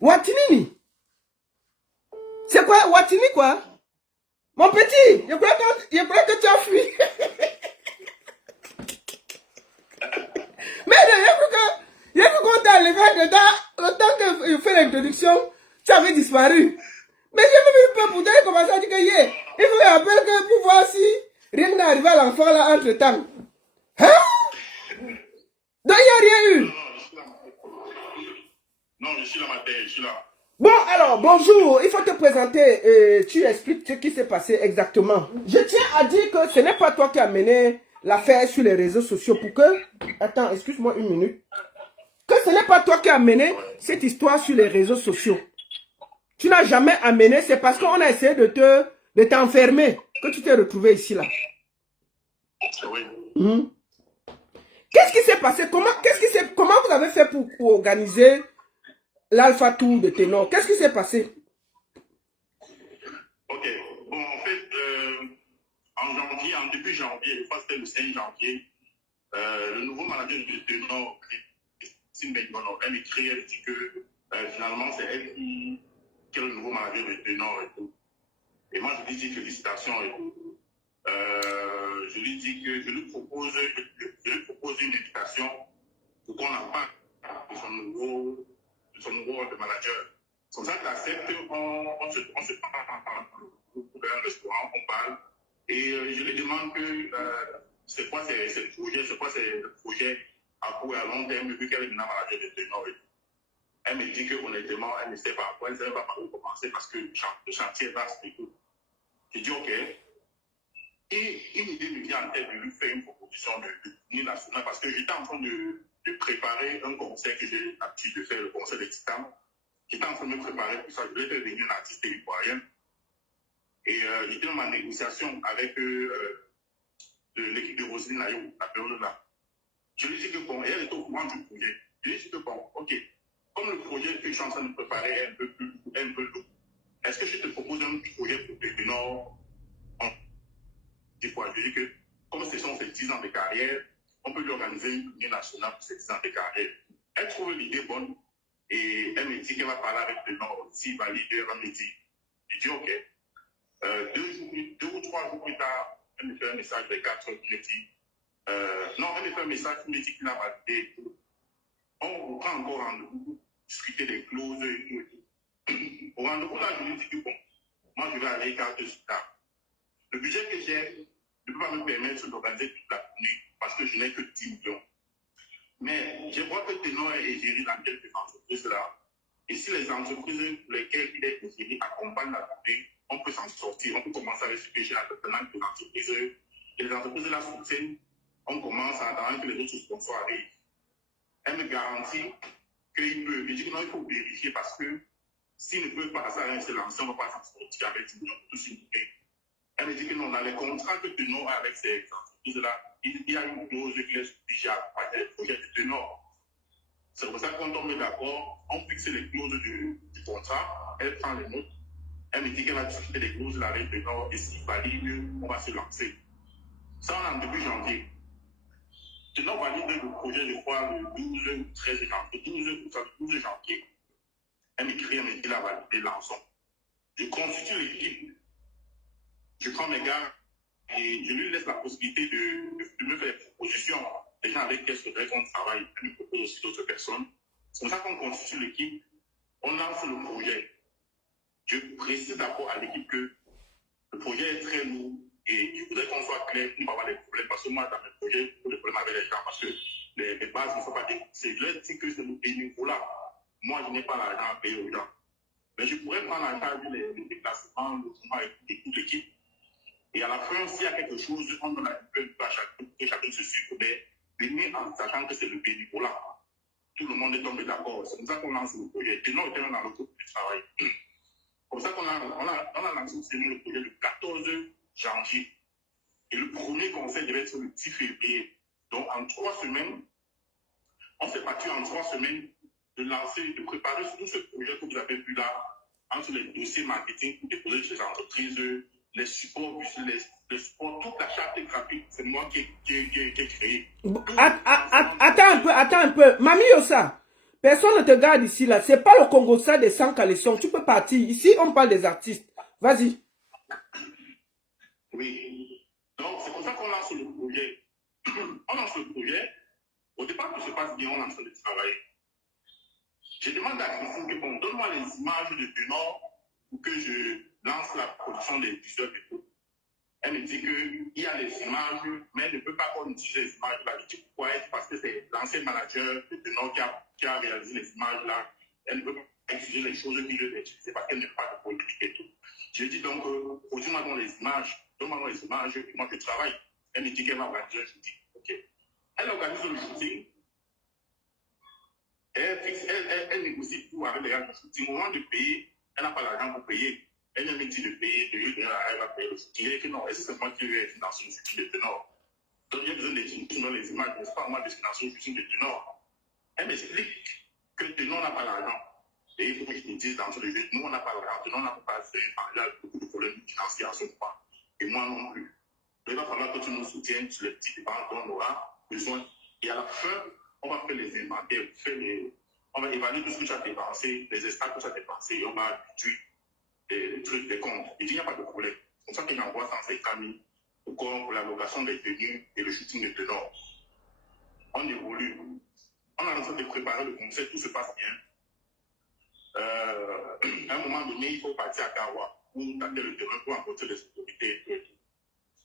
Watinini. C'est quoi? Watini quoi? Mon petit, je crois que tu as fui. Mais il y a qu'on t'a enlevé dedans, le temps qu'il fait l'introduction, tu avais disparu. Mais j'ai vu un peu pour dire commencer à dire que il faut appeler que pour voir si rien n'est arrivé à l'enfant là entre temps. Hein? Donc il n'y a rien eu. Non, je suis là, ma tête, je suis là. Bon, alors, bonjour. Il faut te présenter. Tu expliques ce qui s'est passé exactement. Je tiens à dire que ce n'est pas toi qui as mené l'affaire sur les réseaux sociaux pour que... Attends, excuse-moi une minute. Que ce n'est pas toi qui as mené cette histoire sur les réseaux sociaux. Tu n'as jamais amené, c'est parce qu'on a essayé de t'enfermer que tu t'es retrouvé ici, là. Oui. Qu'est-ce qui s'est passé? Comment vous avez fait pour organiser l'Alpha Tour de Ténor? Qu'est-ce qui s'est passé? Ok. Bon, en fait, en janvier, en début janvier, je crois que c'était le 5 janvier, le nouveau manager de Ténor, Christine Bengono, elle écrit, elle dit que finalement, c'est elle qui est le nouveau manager de Ténor et tout. Et moi, je lui dis félicitations et tout. Je lui dis que je lui propose une invitation pour qu'on en parle de son nouveau rôle de manager. Comme ça, tu acceptes, on se parle pour un restaurant, on parle. Et je lui demande que c'est quoi ces projets, c'est quoi ces projets à court et à long terme, vu qu'elle est maintenant manager de Ténor. Elle me dit que honnêtement, elle ne sait pas quoi, elle ne sait pas par où commencer parce que le chantier est vaste et tout. J'ai dit OK. Et une idée me vient en tête de lui faire une proposition de tournée nationale parce que j'étais en train de préparer un concert que j'ai l'habitude de faire, le concert des Titans. J'étais en train de me préparer pour ça. Je voulais faire venir un artiste ivoirien. Et j'étais dans ma négociation avec l'équipe de Roselyne Layo, la période là. Je lui ai dit que bon, elle était au courant du projet. Je lui ai dit que bon, OK, comme le projet que je suis en train de préparer est un peu lourd, est-ce que je te propose un projet pour le Nord? Je dis que comme ce sont ses 10 ans de carrière, on peut lui organiser une tournée nationale pour ses 10 ans de carrière. Elle trouve l'idée bonne et elle me dit qu'elle va parler avec le Nord. S'il valide, elle va me dire. Je dis OK. 2 ou 3 jours plus tard, elle me fait un message de 4 heures qui me dit non, elle me fait un message qui me dit qu'il a validé. On reprend encore rendez-vous, discuter des clauses et tout. Au rendez-vous là, je lui dis que bon, moi je vais aller carte sur table. Le budget que j'ai ne peut pas me permettre d'organiser toute la tournée parce que je n'ai que 10 millions. Mais je vois que Ténor est géré dans quelques entreprises là. Et si les entreprises pour lesquelles il est géré accompagnent la tournée, on peut s'en sortir. On peut commencer avec ce que j'ai maintenant que les entreprises. Et les entreprises là soutiennent. On commence à attendre que les autres sponsors arrivent. Elle me garantit qu'il peut. Je dis que non, il faut vérifier parce que s'il ne peut pas se lancer, on ne va pas s'en sortir avec 10 millions pour tout s'immobiliser. Elle me dit que non, dans les contrats que Ténor a avec ces entreprises-là, il y a une clause qui laisse déjà à le projet de Ténor. C'est pour ça qu'on tombe d'accord, on fixe les clauses du contrat, elle prend les notes, elle me dit qu'elle va discuter des clauses avec Ténor et s'il valide, on va se lancer. Ça, on est en début janvier. Ténor valide le projet, je crois, le 12 ou 13 janvier. 12 janvier. Elle m'écrit, elle me dit qu'elle a validé l'ensemble. Je constitue l'équipe. Je prends mes gars et je lui laisse la possibilité de me faire des propositions. Les gens avec qui je voudrais qu'on travaille, elle me propose aussi d'autres personnes. C'est comme ça qu'on constitue l'équipe, on lance le projet. Je précise d'abord à l'équipe que le projet est très lourd et il faudrait qu'on soit clair pour ne pas avoir des problèmes. Parce que moi, dans mes projets, j'ai des problèmes avec les gens parce que les bases ne sont pas découpées. Je leur dis que c'est le niveau-là. Moi, je n'ai pas l'argent à payer aux gens. Mais je pourrais prendre en charge les déplacements, le mouvement et toute l'équipe. Et à la fin, s'il y a quelque chose, on donne un peu à chacun, que chacun se suit, mais venir en sachant que c'est le bénévolat. Tout le monde est tombé d'accord. C'est comme ça qu'on lance le projet. Et non, était dans le groupe de travail. Comme ça qu'on a lancé le projet le 14 janvier. Et le premier conseil devait être le 10 février. Donc en 3 semaines, on s'est battu en 3 semaines de lancer, de préparer tout ce projet que vous avez vu là, entre les dossiers marketing pour déposer chez les entreprises, les supports, les supports, toute la charte graphique, c'est moi qui ai créé. Attends un peu. Mamie Yossa, Personne ne te garde ici, là. C'est pas le Congo ça des 100 collections. Tu peux partir. Ici, on parle des artistes. Vas-y. Oui. Donc, c'est comme ça qu'on lance le projet. On lance le projet. Au départ, tout se passe bien, on est en train de travailler. Je demande à Christine que, bon, donne-moi les images de Tenor pour que je lance la production des t-shirts et tout. Elle me dit qu'il y a les images, mais elle ne peut pas qu'on utilise les images là. Je dis pourquoi? Parce que c'est l'ancien manager de Tenor qui a réalisé les images là. Elle ne peut pas utiliser les choses qu'il veut utiliser parce qu'elle n'a pas de politique et tout. Je lui dis donc, produis-moi donc les images, donne-moi les images, et moi je travaille. Elle me dit qu'elle va organiser un shooting. Ok. Elle organise le shooting. Elle négocie tout avec les gars du shooting. Au moment de payer, elle n'a pas l'argent pour payer. Elle me dit de payer, elle va payer le shooting. Elle dit que non, est-ce que c'est moi qui vais financer le shooting de Tenor? Donc j'ai besoin de les images, n'est-ce pas moi de financer le shooting de Tenor? Elle m'explique que Tenor n'a pas l'argent. Et il faut que je te dise dans le jeu, nous on n'a pas l'argent, Tenor n'a pas assez, il y a beaucoup de problèmes financiers à ce point. Et moi non plus. Il va falloir que tu nous soutiennes sur les petits dépenses dont on aura besoin. Et à la fin, on va faire les inventaires, on va évaluer tout ce que tu as dépensé, les extras que tu as dépensé, et on va réduire les trucs, les comptes. Il dit, il n'y a pas de problème. C'est comme ça qu'il envoie 150 000 pour la location des tenues et le shooting de Tenor. On évolue. On est en train de préparer le concert, tout se passe bien. À un moment donné, il faut partir à Gawa pour tâter le terrain pour rencontrer les autorités.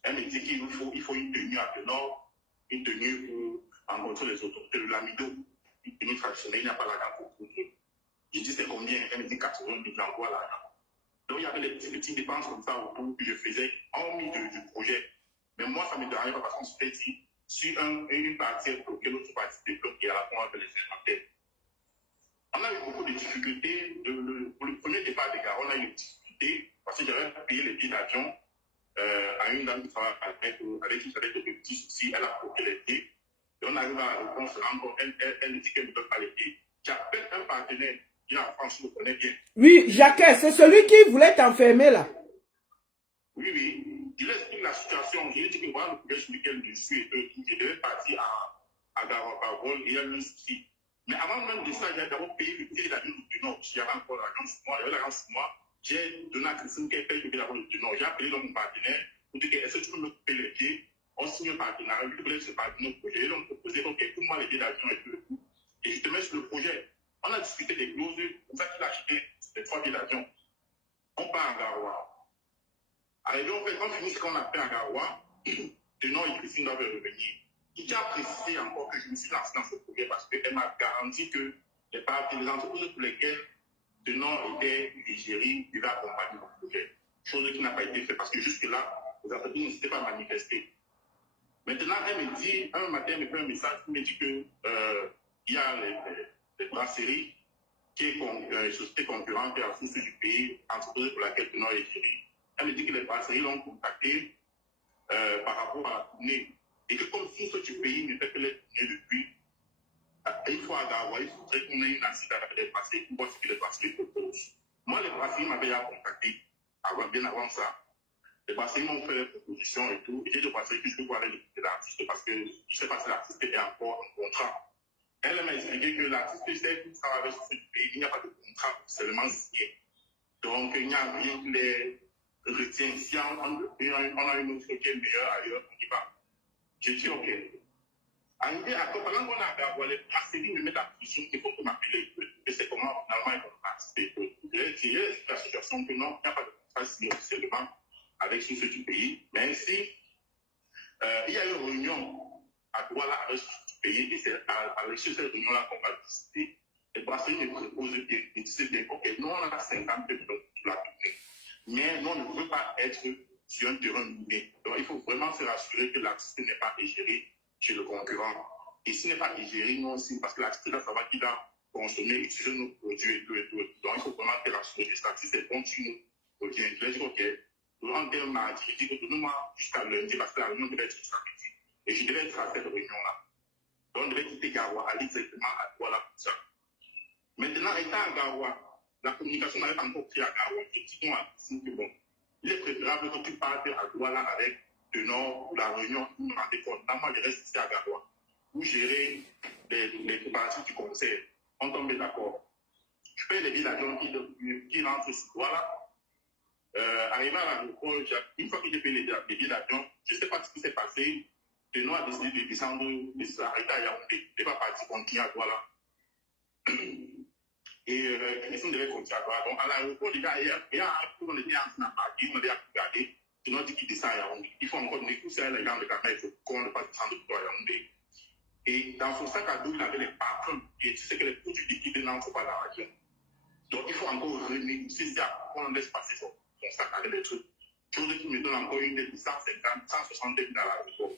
Elle me dit qu'il faut une tenue à Tenor, une tenue pour rencontrer les autorités de l'Amido, une tenue traditionnelle, il n'y a pas l'argent pour tout. Je dis c'est combien? Elle me dit 80 000, j'envoie l'argent. Donc il y avait des petites dépenses comme ça autour que je faisais, hormis du projet. Mais moi, ça ne me dérangeait pas parce qu'on se fait dit, sur une partie bloquée, l'autre partie débloquée, à la fois on fait les inventaires. On a eu beaucoup de difficultés. Pour le premier départ des gars, on a eu des difficultés parce que j'avais payé les billets d'avion à une dame qui travaille avec qui j'avais des petits soucis. Elle a bloqué les billets. Et on arrive à la réponse, elle dit qu'elle ne peut pas les billets. J'appelle un partenaire qui en France me connaît bien. Oui, Jacques, c'est celui qui voulait t'enfermer là. Oui, oui. Je lui explique la situation. Je lui dis que voilà le projet sur lequel je suis et tout. Je devais partir à Garoua par vol et il y a eu un souci. Mais avant même de ça, j'ai d'abord payé le billet d'avion du Nord. J'avais encore l'argent sur moi, j'avais l'argent sur moi. J'ai donné à Christine qu'elle paye le billet d'avion du Nord. J'ai appelé donc mon partenaire pour dire est-ce que tu peux me couper les billets? On signe un partenariat, je voulais se partenaire au projet. Ils ont proposé, ok, pour moi les billets d'avion et tout. Et je te mets sur le projet. On a discuté des clauses, c'est pour ça qu'il a acheté les 3 billets d'avion. On part à Garoua. Arrivé, on finit ce qu'on a fait à Garoua. Tenor et Christine doivent revenir. Qui a précisé encore que je me suis lancé dans ce projet parce qu'elle m'a garanti que les entreprises pour lesquelles Tenor était l'Algérie devaient accompagner le projet. Chose qui n'a pas été faite parce que jusque-là, les entreprises ne s'étaient pas manifestées. Maintenant, elle me dit, un matin, elle me fait un message qui me dit qu'il y a les brasseries qui est une société concurrente et à source du pays, entreprise pour laquelle Tenor est l'Algérie. Elle me dit que les brasseries l'ont contacté par rapport à la tournée. Et que comme tout ce du pays ne fait que les tournées depuis, il faut à Garoua, il faudrait qu'on ait une assise avec les brasseries pour voir ce que les brasseries proposent. Moi, les brasseries m'avaient déjà contacté bien avant ça. Les brasseries m'ont fait des propositions et tout. Et j'ai dit aux brasseries que je peux voir l'artiste parce que je ne sais pas si l'artiste est encore en contrat. Elle m'a expliqué que l'artiste sait qu'il travaille sur ce pays, il n'y a pas de contrat seulement signé. Donc, il n'y a rien qui les retient. Si on a une autre qui est meilleure ailleurs, on y va. J'ai dit, OK. Arrivé à quoi, pendant qu'on a Garoua, les brasseries me mettent à pression, il faut qu'on m'appelle. Et c'est comment finalement ils vont participer. J'ai dit, la situation que non, il n'y a pas de contrat signé officiellement avec ceux du pays. Mais ainsi, il y a eu une réunion à Douala avec ceux du pays, et c'est avec cette réunion-là qu'on va discuter. Les brasseries me proposent bien, ils disent bien, OK, nous on a 50 millions pour la tournée. Mais nous, on ne veut pas être sur un terrain miné. Donc, il faut vraiment se rassurer que l'artiste n'est pas égéré chez le concurrent. Et s'il n'est pas égéré, nous aussi, parce que l'artiste, là, ça va qu'il a consommé, utiliser nos produits et tout et tout. Donc, il faut vraiment se rassurer que l'artiste est bon sur nos produits. Je dis, OK, durant tel mardi, je dis que donnez-moi jusqu'à lundi, parce que la réunion devait être jusqu'à midi. Et je devais être à cette réunion-là. Donc, on devait quitter Garoua, aller directement à Douala pour ça. Maintenant, étant à Garoua, la communication n'avait pas encore pris à Garoua. Je dis donc à Christine que bon, il est préférable que tu partes à Douala avec Tenor ou la réunion ou un rendez-vous. Moi, je reste ici à Garoua pour gérer les préparatifs du concert. on tombe d'accord. Je paye les billets d'avion qui rentrent sur toi là. Arrivé à l'aéroport, une fois que j'ai payé les billets d'avion, je ne sais pas ce qui s'est passé. Tenor a décidé de descendre, de s'arrêter à Yaoundé. Il n'est pas parti continuer à Douala. Et Christine devait continuer à Douala. Donc à l'aéroport, les gars, il y a un coup, on était en train de partir, on avait regardé. Tenor dit qu'il descend à Yaoundé. Il faut encore négocier les gens de Ghana, il faut qu'on ne pas descendre de Yaoundé. Et dans son sac à dos, il avait les parfums. Et tu sais que les produits liquides n'entrent pas dans la région. Donc il faut encore renégocier ça pour qu'on laisse passer son sac avec les trucs. Chose qui me donne encore une dette de 150, 160 000 dans l'aéroport.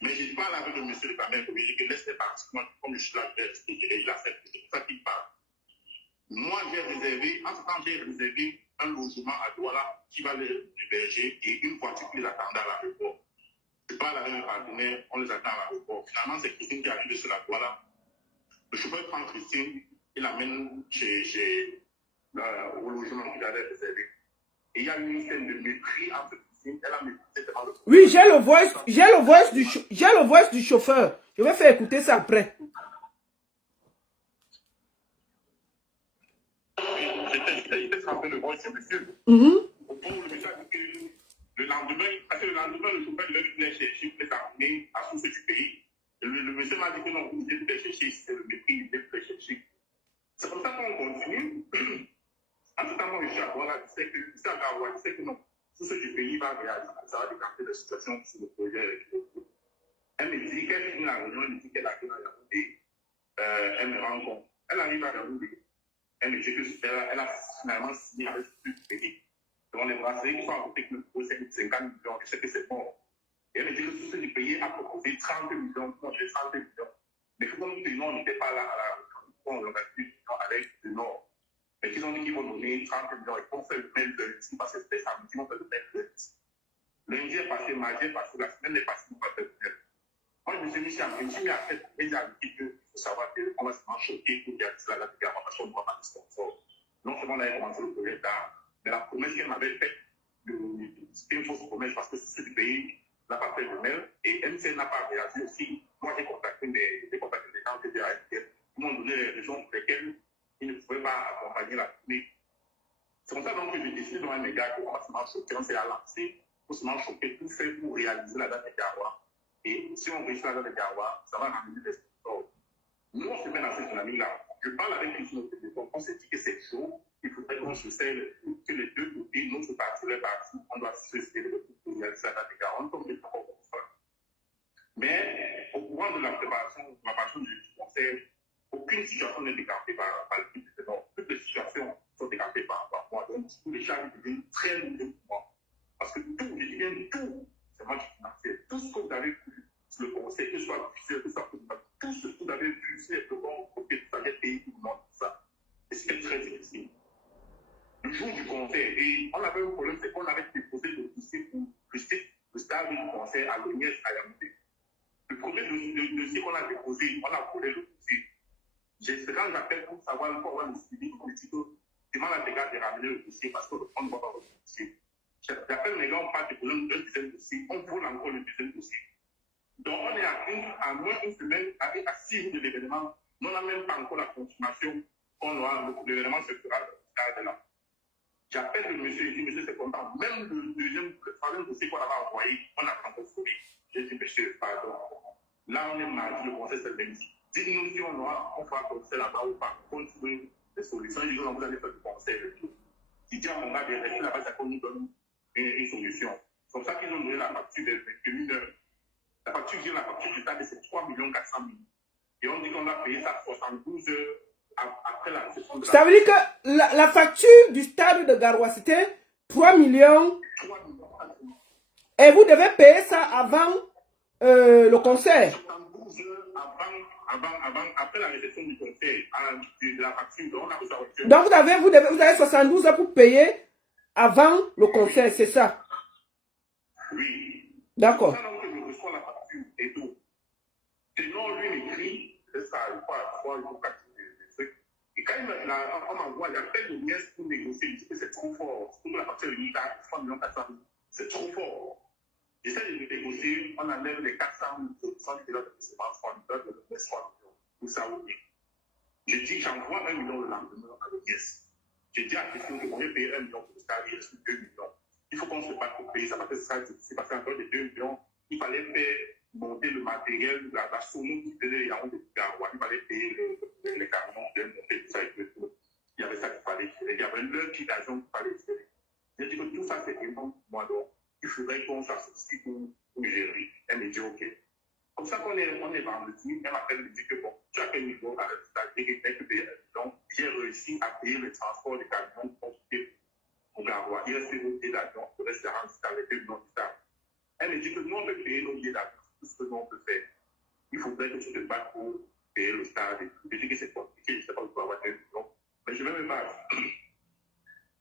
Mais je parle avec le monsieur de Cameroun pour lui dire que laisse les participants, comme je suis là, il a fait, c'est pour ça qu'il parle. Moi, j'ai réservé, en ce temps, j'ai réservé un logement à Douala qui va l'héberger et une voiture qui l'attendait à l'aéroport. Je parle avec un partenaire, on les attend à l'aéroport. Finalement, c'est Christine qui est arrivée sur la Douala. Le chauffeur prend Christine, il l'amène au logement qu'il avait réservé. Et il y a eu une scène de mépris entre Christine, elle a méprisé devant le... Oui, j'ai le voice du chauffeur. Je vais faire écouter ça après. J'étais frappé le voice du monsieur. Pour le monsieur a dit que le lendemain, parce que le lendemain, le chauffeur devait venir chercher pour les amener à source du pays. Le monsieur m'a dit que non, vous devez venir chercher, c'est le mépris, il devait venir chercher. C'est comme ça qu'on continue. En tout cas, moi, je suis à Douala, je sais que non, tout ce du pays va réagir, ça va décanter la situation sur le projet. Elle me dit qu'elle finit la réunion, elle me dit qu'elle arrive à Yaoundé, elle me rend compte. Elle arrive à Yaoundé, elle me dit qu'elle a finalement signé avec tout le pays. Donc les brasseries qui sont à côté de nous, c'est 50 millions, je sais que c'est bon. Et elle me dit que tout ce du pays a proposé 30 millions, moi j'ai 30 millions. Mais comme nous, on n'était pas là à la réunion, avec le Nord. Mais ils ont dit qu'ils vont donner 30 millions et qu'on fait le mail lundi parce que c'était samedi, on fait le mail lundi. Lundi est passé, mardi est passé, la semaine est passée, on va faire le mail. Moi, je me suis mis à faire et j'ai dit qu'il faut savoir qu'on va se choquer pour dire que c'est la date de garde parce qu'on ne voit pas de sponsor. Non seulement on avait commencé le projet tard, mais la promesse qu'elle m'avait faite, c'était une fausse promesse parce que c'est du pays, n'a pas fait le mail et MCN n'a pas réagi aussi. Moi, j'ai contacté des gens qui m'ont donné les raisons pour lesquelles ils ne pouvaient pas accompagner la tournée. C'est comme ça donc que j'ai décidé dans un méga qu'on va se choquer, on s'est lancé pour se choquer, tout fait pour réaliser la date de Garoua. Et si on réussit la date de Garoua, ça va ramener des sponsors. Nous, on se met dans cette dynamique-là. Je parle avec les gens au téléphone, on s'est dit que c'est chaud, il faudrait qu'on se serre que les deux côtés, notre parti, les partis, on doit se serrer pour réaliser la date de Garoua. On tombe pas comme ça. Mais au courant de la préparation du conseil, aucune situation n'est décantée par le but de Nord. Toutes les situations sont décantées par moi. Donc, tous les charges deviennent très lourds pour moi. Parce que tout, je dis bien tout, c'est moi qui finançais. Tout ce que vous avez vu sur le conseil, que ce soit officiel, que ce soit tout ce que vous avez vu sur les programmes, que vous avez payé tout le monde, tout ça. Et c'était très difficile. Le jour du conseil, et on avait un problème, c'est qu'on avait déposé le dossier pour le stade du conseil à l'ONIES à Yaoundé. Le premier dossier qu'on a déposé, on a volé le dossier. Quand j'appelle pour savoir pourquoi le suivi politique, je demande à des gars de ramener le dossier parce qu'on ne voit pas le dossier. J'appelle les gars, on parle de problème d'un deuxième dossier, on vole encore le deuxième dossier. Donc on est à moins d'une semaine, à 6 jours de l'événement, on n'a même pas encore la confirmation qu'on aura l'événement se fera de là. J'appelle le monsieur, je dis monsieur c'est content, même le troisième dossier qu'on avait envoyé, on n'a pas encore trouvé. Je dis monsieur, pardon. Là on est mardi, le conseil c'est lundi. Dites-nous si on fera conseil là-bas ou pas, on trouve des solutions, ils disent vous allez faire du conseil et tout. Si dit à mon gars de rester là-bas, ça nous donne une solution. C'est comme ça qu'ils ont donné la facture de 21 heures. La facture vient, la facture du stade, c'est 3 400 000. Et on dit qu'on a payé ça 72 heures après la réception de la... Ça veut dire que la facture du stade de Garoua, c'était 3 millions. 3 millions. Et vous devez payer ça avant le concert. 72 heures après la réception du concert, de la facture, donc on a reçu la facture. Donc vous avez 72 heures pour payer avant le concert, c'est ça? Oui. D'accord. C'est ça donc que je reçois la facture et tout. Sinon, lui m'écrit, c'est ça, il faut à 3 jours, 4 trucs. Et quand on m'envoie, j'appelle le mieux pour négocier, je dis que c'est trop fort. Surtout la facture unique à 3 400 000, c'est trop fort. J'essaie de négocier, on enlève les 400 000, 100 000 de semence, on donne les 3 millions. Pour ça, oui. Je dis, j'envoie 1 million le lendemain à l'OIS. J'ai dit à Christine que bon, j'ai payé 1 million pour le stade, il reste 2 millions. Il faut qu'on se batte pour payer ça parce que ça, c'est parce qu'en dehors des 2 millions, il fallait faire monter le matériel, la somme qui faisait Yaoundé de Garoua. Il fallait payer les camions, de monter tout ça et tout. Il y avait ça qu'il fallait tirer. Il y avait leur petit d'argent qu'il fallait tirer. J'ai dit que tout ça, c'est énorme pour moi. Donc, il faudrait qu'on s'associe pour gérer. Elle me dit, OK. Comme ça qu'on est vendredi, elle m'appelle, me dit que bon, tu as quel niveau à la. Donc, j'ai réussi à payer le transport des camions pour Garoua. Il reste nos billets d'avion, le restaurant, les 2 millions de stars. Elle me dit que nous, on peut payer nos billets d'avion, tout ce que nous, on peut faire. Il faudrait que tu te battes pour payer le stade. Je dis que c'est compliqué, je ne sais pas où tu vas avoir 2 millions. Mais je vais me battre.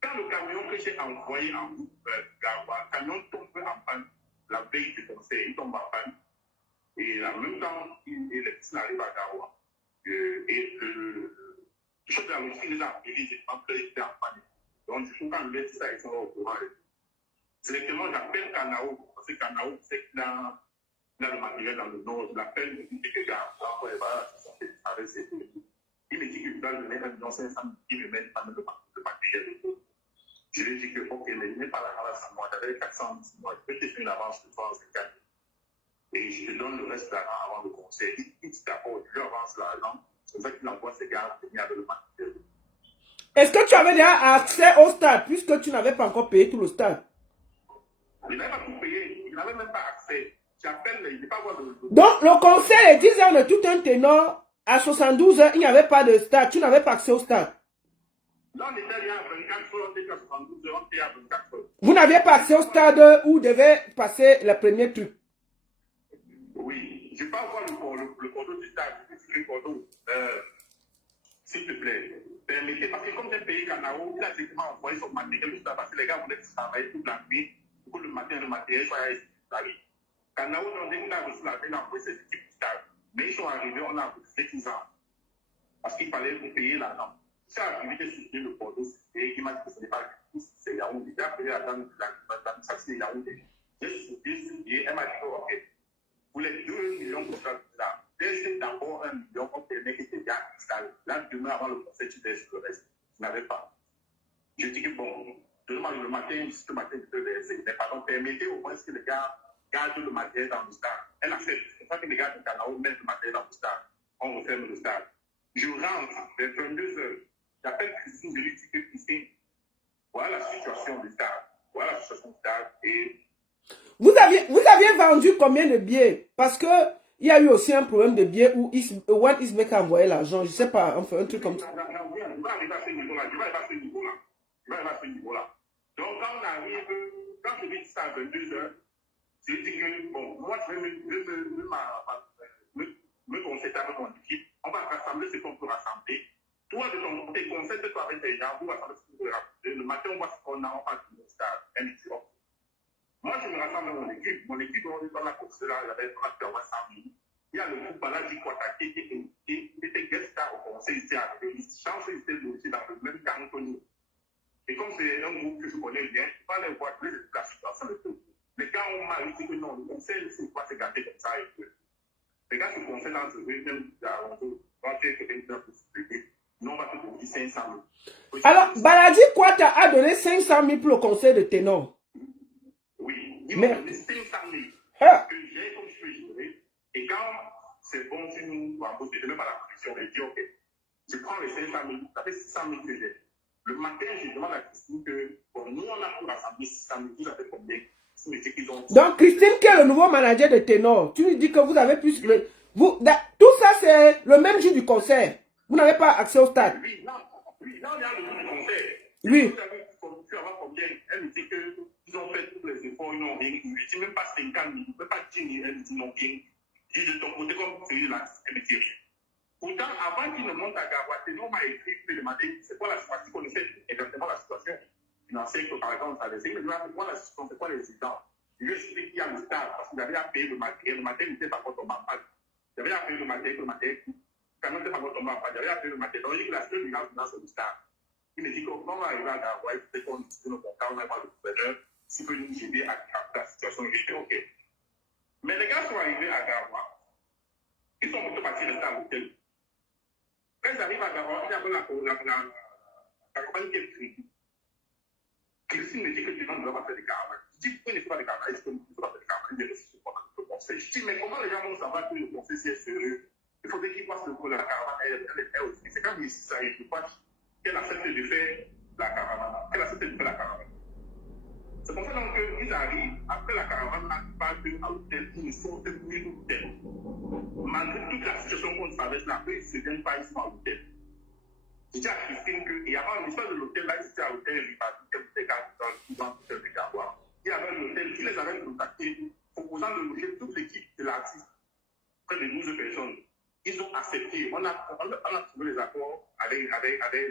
Quand le camion que j'ai envoyé en route Garoua, le camion tombe en panne la veille du concert, il tombe en panne. Et en même temps, les petits n'arrivent à Garoua. Et le chef de la logistique les a appelés, j'ai pas pris, j'étais en panique. Donc, du coup, quand je leur dis ça, ils sont au courant. Directement, j'appelle Kanao, parce que Kanao, c'est qu'il a le matériel dans le nord. Je l'appelle, je lui dis que Garoua, il me dit qu'il doit donner 1,5 million, il me met pas le matériel. Je lui dis que, ok, il n'est pas la avance à moi, j'avais 410 mois, je peux te faire une avance de 3,4. Et je te donne le reste d'argent avant le concert. Il dit d'abord, je lui avance l'argent. C'est ça qu'il envoie ses gars venir avec le matériel. Est-ce que tu avais déjà accès au stade, puisque tu n'avais pas encore payé tout le stade? Il n'avait pas tout payé, il n'avait même pas accès. J'appelle, il ne peut pas voir le. Donc, le concert est 10 heures de tout un ténor. À 72 heures, il n'y avait pas de stade. Tu n'avais pas accès au stade. Là, on était allé à 24 heures, on était à 72 heures, on était à 24 heures. Vous n'aviez pas accès au stade où devait passer le premier truc. Oui, je peux avoir le cordon du stade, le cordon. S'il te plaît, permettez, parce que comme j'ai payé Kanao, il a directement envoyé son matériel au stade, parce que les gars voulaient travailler toute la nuit pour que le matin, le matériel soit installé. Kanao, dès qu'on a reçu la veille, on a envoyé ses équipes du stade. Mais ils sont arrivés, on a refusé 6 ans. Parce qu'il fallait payer l'argent. C'est arrivé, j'ai soutenu le cordon, et il m'a dit que ce n'est pas le coup, c'est Yaoundé. J'ai appelé l'administration de Yaoundé. J'ai soutenu, elle m'a dit, ok, pour les 2 millions pour ça, laissez d'abord 1 million, on permet que c'est bien installé. Là, demain, avant le concert, tu laisses le reste. Je n'avais pas. Je dis que bon, demain, le matin, ce matin, je peux laisser. Mais pardon, permettez au moins que les gars gardent le matériel dans le stade. Elle accepte. C'est pas que les gars du Canao mettent le matériel dans le stade. On referme le stade. Je rentre vers 22 heures. J'appelle Christine, je lui dis que Christine, voilà la situation du stade. Voilà la situation du stade. Et vous aviez vendu combien de billets? Parce que il y a eu aussi un problème de billets où One Ismail a envoyé l'argent. Je ne sais pas, enfin un truc comme ça. Je vais arriver à ce niveau-là. Donc, quand on arrive, quand je vais dire ça à 22 heures, je dis que, bon, moi, je vais me concerter avec mon équipe. On va rassembler ce qu'on peut rassembler. Toi, de ton côté, concerte-toi avec tes gens, vous rassemblez ce qu'on peut rassembler. Le matin, on voit ce qu'on a, on passe au stade. Moi, je me rassemble avec mon équipe. Mon équipe, on est dans la course là, il y avait 100 000. Il y a le groupe Balaji Kwataki qui était guest star au conseil ici à Réveil. Chance, ils étaient aussi dans le même canton. Et comme c'est un groupe que je connais bien, je ne peux pas les voir plus de la situation de tout. Les gars ont mal dit que non, le conseil, il ne faut pas se gâter comme ça. Les gars se conseillent dans ce jeu, même à Rondeau, quand tu es quelqu'un de possibilité, nous, on va te donner 500 000. Alors, Balaji Kwata a donné 500 000 pour le conseil de ténor. Oui, il m'a donné 500 000 que j'ai comme je peux gérer. Et quand c'est bon, si nous remboursons, je ne mets pas la pression, je dis ok, je prends les 500 000, ça fait 600 000 que j'ai. Le matin, je demande à Christine que, bon, nous, on a pour rassembler 600 000, vous avez combien? Donc, Christine, qui est le nouveau manager de ténor, tu lui dis que vous avez plus. Tout ça, c'est le même jour du concert. Vous n'avez pas accès au stade. Oui, non, il y a le jour du concert. Oui. Tu vas voir combien? Elle me dit qu'ils ont fait tous les efforts, ils n'ont rien. Je ne dis même pas 50 000, même pas 10 000, elle me dit non, rien. Je dis de ton côté, comme celui-là, elle me dit rien. Pourtant, avant qu'il ne monte à Garoua, on m'a écrit, il m'a demandé c'est quoi la situation, il connaissait exactement la situation financière que par exemple, ça laissait. Il me dit c'est quoi la situation, c'est quoi les états. Je lui explique qu'il y a le stade, parce qu'il avait à payer le matériel. Le matériel n'était pas encore tombé en panne. Il avait à payer le matériel, quand même n'était pas encore tombé en panne. Il avait à payer le matériel. Donc, il dit que la seule finance dans ce stade. Il me dit qu'on va arriver à Garoua, il faut qu'on discute nos comptes, on va voir le gouverneur, s'il peut nous aider à la situation. Je dis ok. Mais les gars sont arrivés à Garoua. Ils sont partis rester à l'hôtel. Quand ils arrivent à Garonne, il y avait la caravane qui est prise. Christine me dit que tu ne dois pas faire des caravanes. Je dis, pourquoi il ne faut pas des caravanes? Est-ce que tu ne dois pas faire des caravanes? Il me dit, le conseil. Je dis, mais comment les gens vont savoir que le conseil c'est sérieux? Il faudrait qu'ils voient que la caravane, elle aussi. C'est quand il s'agit de quoi qu'elle accepte de faire la caravane. Qu'elle accepte de faire la caravane. C'est pour ça donc qu'ils arrivent, après la caravane, ils partent à l'hôtel, ils ne sortent plus de l'hôtel. Malgré toute la situation qu'on traverse là, eux, ils ne se viennent pas, ils sont à l'hôtel. Je dis à Christine qu'il y avait l'histoire de l'hôtel, là, ils étaient à l'hôtel, ils partaient des gars dans l'hôtel de Gabois. Il y avait l'hôtel, qui les avait contactés, proposant de loger toute l'équipe de l'artiste, près de 12 personnes. Ils ont accepté, on a trouvé les accords avec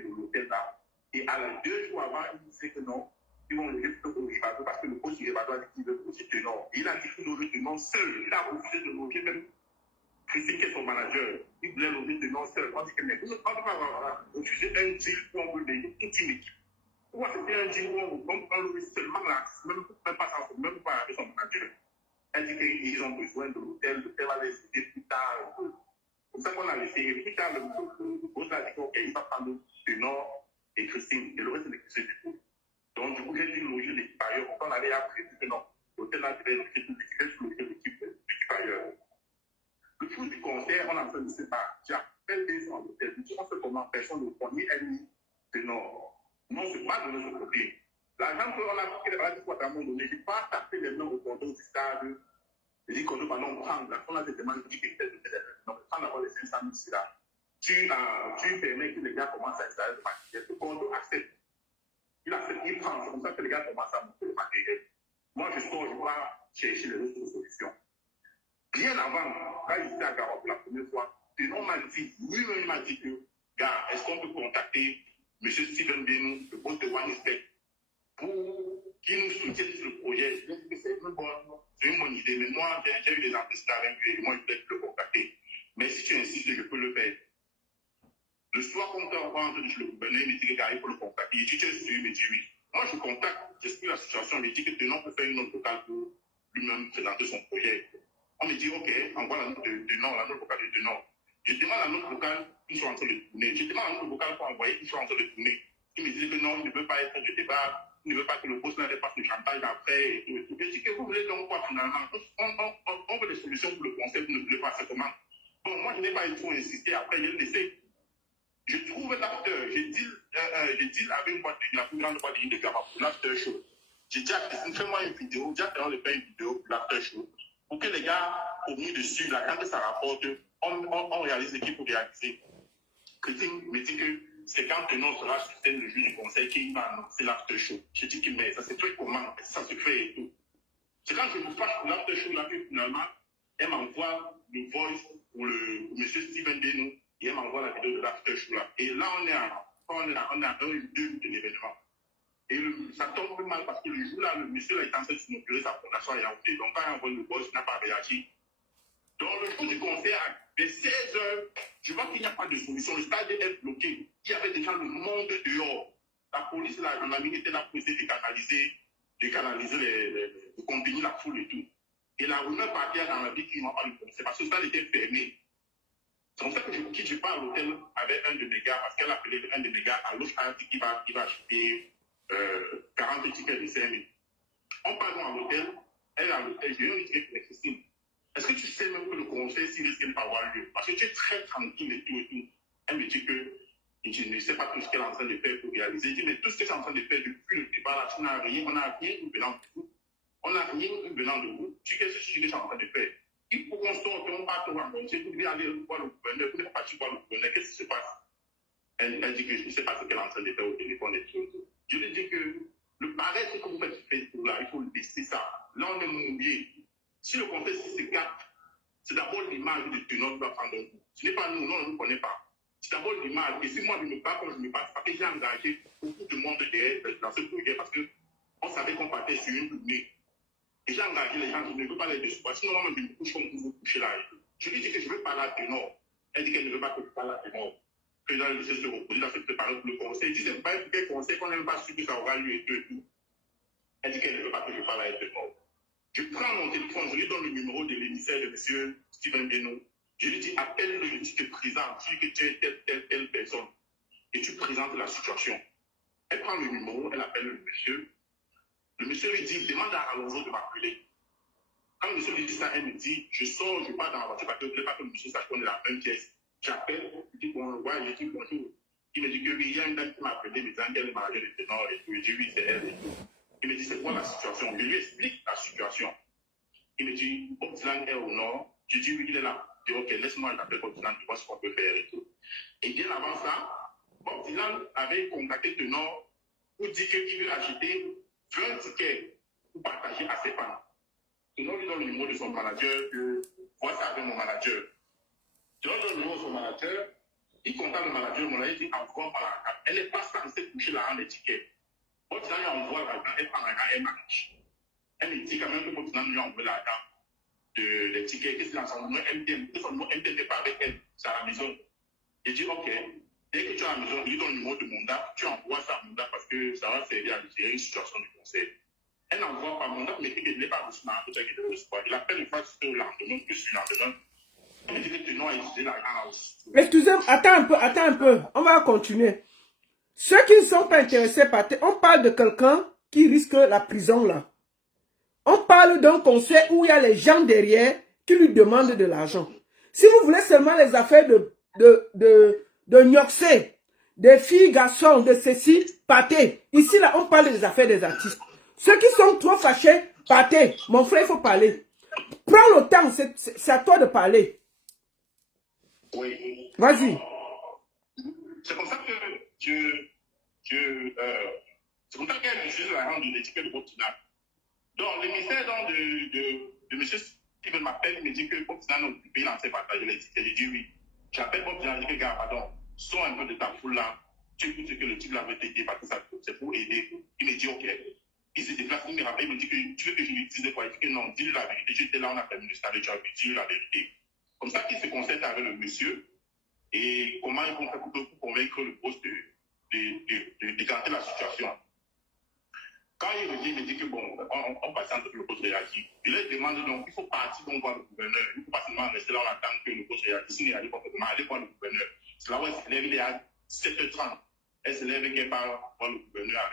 l'hôtel là. Et à 2 jours avant, ils disaient que non, ils vont loger plutôt au Rivado parce que le coach du Rivado a dit qu'il veut loger Tenor. Et il a dit qu'il loger Tenor seul. Il a refusé de loger même Christine, qui est son manager. Il voulait loger Tenor seul. On dit que mais on ne peut pas refuser un deal où on veut loger toute une équipe. Pourquoi c'était un deal où on peut loger seulement l'artiste, même pas avec son manager. Elle dit qu'ils ont besoin de l'hôtel, l'hôtel va les aider plus tard. C'est pour ça qu'on a laissé. Et plus tard, le boss a dit ok, il va prendre Tenor et Christine. Et le reste, c'est du coup. Donc, du coup, j'ai dû loger l'équipe ailleurs. Quand on allait après, que non, l'hôtel a devait loger toute l'équipe, je logeais l'équipe ailleurs. Le jour du concert, on a fait, je ne sais pas, j'appelle des gens à l'hôtel. Je dis, on fait comment? Personne ne connaît, elle dit, que non, c'est pas de notre côté. L'argent qu'on a pris, elle a dit quoi à un moment donné, je n'ai pas tapé les noms au compteur du stade. Je dis qu'on doit non prendre. On a des demandes qui étaient de donc, prends d'abord les 500 000 là. Tu permets que les gars commencent à installer le matériel. Le compteur accepte. Il accepte, il prend. C'est comme ça que les gars commencent à monter le matériel. Moi, je sors, je vais chercher les autres solutions. Bien avant, quand il était à Garonne pour la première fois, Tenon m'a dit, lui-même il m'a dit que, gars, est-ce qu'on peut contacter M. Steven Benou, le boss de One Step, pour qu'il nous soutienne sur le projet? Je dis que c'est une bonne idée, mais moi, j'ai eu des entretiens avec lui et moi, je voulais le contacter. Mais si tu insistes, je peux le faire. Le soir, quand on rentre chez le gouverneur, il me dit qu'il faut le contacter. Il dit, tu es sûr? Il me dit oui. Moi, je contacte, j'explique la situation, il me dit que Tenon peut faire une note locale pour lui-même présenter son projet. On me dit, ok, envoie la note de Tenon, la note locale de Tenon. Je demande la note locale, ils sont en train de tourner. Je demande la note locale pour envoyer, ils sont en train de tourner. Il me dit que non, il ne veut pas être de débat, il ne veut pas que le poste n'ait pas de chantage après. Je dis que vous voulez donc quoi finalement? On veut des solutions pour le concept, vous ne voulez pas faire comment? Bon, moi, je n'ai pas trop insisté, après, je l'ai laissé. Je trouve l'acteur, je dis avec une boîte de la plus grande boîte de l'idée pour l'after show. J'ai dit à Christine, fais-moi une vidéo, j'ai attendant de faire une vidéo pour l'after show, pour que les gars, au milieu dessus, là, quand ça rapporte, on réalise ce qu'il faut réaliser. Christine me dit que c'est quand Tenon sera sur scène le jour du conseil qu'il va annoncer l'after show. J'ai dit que mais ça se fait comment? Ça se fait et tout. C'est quand je me fâche pour l'after show là que finalement, elle m'envoie le voice pour le monsieur Steven Benou. Et elle m'envoie la vidéo de l'after show là. Et là, on est à 1 ou 2 de l'événement. Et ça tombe mal parce que le jour là, le monsieur là, est en train de s'inaugurer sa fondation à Yaoundé. Donc, quand il envoie le boss, il n'a pas réagi. Donc, le jour du concert, à 16h, je vois qu'il n'y a pas de solution. Le stade est bloqué. Il y avait déjà le monde dehors. La police, là, en amie, était là pour essayer de canaliser de contenir la foule et tout. Et la rumeur partait dans la vie qu'ils n'ont pas le concert parce que le stade était fermé. C'est comme ça que je pars à l'hôtel avec un de mes gars, parce qu'elle a appelé un de mes gars à l'autre, elle a dit qu'il va acheter 40 tickets de 5 000. On part à l'hôtel, elle est à l'hôtel, j'ai un ticket pour Christine. Est-ce que tu sais même que le conseil, s'il risque de ne pas avoir lieu? Parce que tu es très tranquille et tout et tout. Elle me dit que je ne sais pas tout ce qu'elle est en train de faire pour réaliser. Je dis, mais tout ce que tu es en train de faire depuis le débat là, on n'a rien venant de vous. On n'a rien venant de vous. Tu sais ce que tu es en train de faire. Il faut qu'on sorte, on part au rencontrer, vous devez aller voir le gouverneur, vous n'êtes pas parti voir le gouverneur, qu'est-ce qui se passe? Elle dit que je ne sais pas ce qu'elle est en train de faire au téléphone et tout. Je lui dis que le pareil, ce que vous faites sur Facebook là, il faut le laisser ça. Là, on est mouillé. Si le contexte se gâte, c'est d'abord l'image de Tenon qui va prendre un coup. Ce n'est pas nous, non, on ne nous connaît pas. C'est d'abord l'image. Et si moi je me bats comme je me bats, parce que j'ai engagé beaucoup de monde derrière dans ce projet, parce qu'on savait qu'on partait sur une tournée. Et j'ai engagé les gens, je ne veux pas les décevoir. Sinon, moi, je me couche comme vous vous couchez là. Je lui dis que je veux parler à Tenon. Elle dit qu'elle ne veut pas que je parle à Tenon. Que là, le se reposer, là, se préparer pour le conseil. Je dis, c'est pas un conseil qu'on n'est même pas sûr que ça aura lieu et tout. Elle dit qu'elle ne veut pas que je parle à Tenon. Je prends mon téléphone, je lui donne le numéro de l'émissaire de M. Steven Benou. Je lui dis, appelle-le, tu te présentes, tu dis que tu es telle personne, et tu présentes la situation. Elle prend le numéro, elle appelle le monsieur. Le monsieur lui dit, demande à Alonso de m'appeler. Quand le monsieur lui dit ça, elle me dit, je sors, je pars dans la voiture parce que je ne voulais pas que le monsieur sache qu'on est la même pièce. J'appelle, je dis, bon, ouais, je dis bonjour. Il me dit que oui, il y a une dame qui m'a appelé, me disant qu'elle est mariée de ténor et tout. Je dis, oui, c'est elle et tout. Il me dit, c'est quoi la situation? Je lui explique la situation. Il me dit, Bob Dylan est au nord. Je dis, oui, il est là. Je dis, ok, laisse-moi l'appeler Bob Dylan, tu vois ce qu'on peut faire et tout. Et bien avant ça, Bob Dylan avait contacté Tenor pour dire qu'il veut acheter 20 tickets pour partager à ses fans. Tenor lui donne le numéro de son manager, que vois ça avec mon manager. Tenor donne le numéro de son manager, il contacte le manager, mon manager dit, envoie par la carte. Elle n'est pas censée toucher l'argent des tickets. Bob Dylan lui envoie l'argent, elle prend l'argent, elle marche. Elle me dit quand même que Bob Dylan lui envoie l'argent des tickets, que c'est dans son numéro MTN, que son numéro MTN n'est pas avec elle, c'est à la maison. Je dis, ok, dès que tu es à la maison, je lui donne le numéro de Monda, tu envoies ça à Monda parce que ça va servir à gérer une situation du conseil. Elle n'envoie pas Monda, mais qu'il n'est pas reçu dans la qu'il ne reçoit pas. Il appelle une fois le lendemain, plus le lendemain. Elle me dit que tu n'as pas utilisé l'argent aussi. Excusez-moi, attends un peu. On va continuer. Ceux qui ne sont pas intéressés par... On parle de quelqu'un qui risque la prison là. On parle d'un conseil où il y a les gens derrière qui lui demandent de l'argent. Si vous voulez seulement les affaires de Nyoxé, des filles, garçons, de ceci, partez. Ici, là, on parle des affaires des artistes. Ceux qui sont trop fâchés, partez. Mon frère, il faut parler. Prends le temps, c'est à toi de parler. Oui. Vas-y. C'est comme ça que c'est comme ça qu'elle utilise l'argent de l'étiquette de Bob Dylan. Donc, le ministère de M. Steven m'appelle, il me dit que Bob Dylan est occupé, il en sait partager l'étiquette. Je dis oui. J'appelle Bob Dylan, je dis, gars, pardon, sors un peu de ta foule là. Tu écoutes ce que le type l'avait dit parce que c'est pour aider. Il me dit, ok. Il se déplace, il me rappelle, il me dit que tu veux que je lui dise quoi? Il dit que non, dis-lui la vérité. J'étais là, on a terminé le stade, tu as dis-lui la vérité. Comme ça qu'il se concerte avec le monsieur et comment ils vont faire pour convaincre le boss de décanter la situation. Quand il revient, il me dit que bon, on passe entre le boss réagit. Il leur demande donc, il faut partir donc voir le gouverneur. Il ne faut pas seulement rester là, on attend que le boss réagisse. S'il n'arrive pas, il faut aller voir le gouverneur. C'est là où elle se lève, il est à 7h30. Elle se lève et qu'elle part voir le gouverneur